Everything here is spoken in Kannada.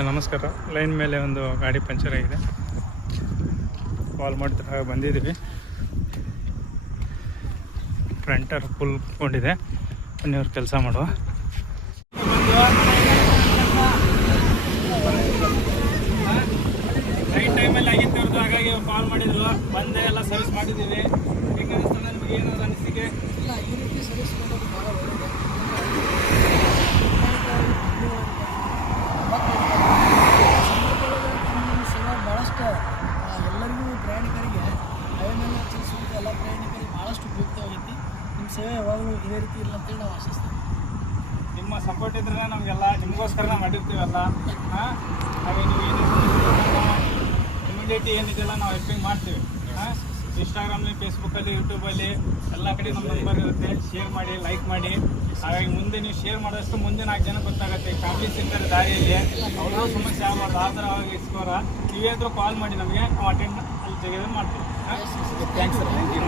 ನಮಸ್ಕಾರ. ಲೈನ್ ಮೇಲೆ ಒಂದು ಗಾಡಿ ಪಂಚರ್ ಆಗಿದೆ, ಕಾಲ್ ಮಾಡಿದ್ರೆ ಬಂದಿದ್ದೀವಿ. ಫ್ರಂಟರ್ ಫುಲ್ ಕೊಂಡಿದೆ, ಬನ್ನಿವ್ರು ಕೆಲಸ ಮಾಡುವ. ರೈಟ್ ಟೈಮಲ್ಲಿ ಆಗಿತ್ತು ಅವ್ರದ್ದು, ಹಾಗಾಗಿ ಕಾಲ್ ಮಾಡಿದ್ರು, ಬಂದೆ ಎಲ್ಲ ಸರ್ವಿಸ್ ಮಾಡಿದ್ದೀವಿ. ಹೆಂಗೆ ಅನಿಸ್ತದೆ ನಿಮಗೆ? ಏನಾದ್ರು ಅನಿಸಿಕೆ? ಇಲ್ಲ, ಈ ರೀತಿ ಸರ್ವಿಸ್ ಮಾಡೋದು ಭಾಳ ಒಳ್ಳೆಯದು. ಸೇವೆ ಭಾಳಷ್ಟು ಎಲ್ಲರಿಗೂ ಪ್ರಯಾಣಿಕರಿಗೆ ಹೈವೇನಲ್ಲಿ ಚಲಿಸುವಂಥ ಎಲ್ಲ ಪ್ರಯಾಣಿಕರಿಗೆ ಭಾಳಷ್ಟು ಉಪಯುಕ್ತವಾಗೈತಿ. ನಿಮ್ಮ ಸೇವೆ ಯಾವಾಗಲೂ ಇದೇ ರೀತಿ ಇಲ್ಲ ಅಂತೇಳಿ ನಾವು ಆಶಿಸ್ತೀವಿ. ನಿಮ್ಮ ಸಪೋರ್ಟ್ ಇದ್ರೆ ನಮಗೆಲ್ಲ ನಿಮಗೋಸ್ಕರ ನಾವು ಮಾಡಿರ್ತೀವಲ್ಲ, ಹಾಗೆ ನೀವು ಏನು ಇಮಿಡಿಯೇಟಿ ಏನಿದೆಲ್ಲ ನಾವು ಹೆಲ್ಪಿಂಗ್ ಮಾಡ್ತೀವಿ. ಇನ್ಸ್ಟಾಗ್ರಾಮಲ್ಲಿ, ಫೇಸ್ಬುಕ್ಕಲ್ಲಿ, ಯೂಟ್ಯೂಬಲ್ಲಿ ಎಲ್ಲ ಕಡೆ ನಮ್ಮ ನಂಬರ್ ಇರುತ್ತೆ. ಶೇರ್ ಮಾಡಿ, ಲೈಕ್ ಮಾಡಿ. ಹಾಗಾಗಿ ಮುಂದೆ ನೀವು ಶೇರ್ ಮಾಡಿದಷ್ಟು ಮುಂದೆ 4 ಜನ ಗೊತ್ತಾಗುತ್ತೆ. ಫ್ಯಾಮಿಲೀಸ್ ಇರ್ತಾರೆ ದಾರಿಯಲ್ಲಿ, ಅವ್ರಿಗೂ ಸಮಸ್ಯೆ ಆಗಬಾರ್ದು. ಆ ಥರ ಇಸ್ಕೋರ ನೀವೇನಾದರೂ ಕಾಲ್ ಮಾಡಿ ನಮಗೆ, ನಾವು ಅಟೆಂಡ್ ಅಲ್ಲಿ ತೆಗೆದು ಮಾಡ್ತೀವಿ. Thanks sir. Thank you.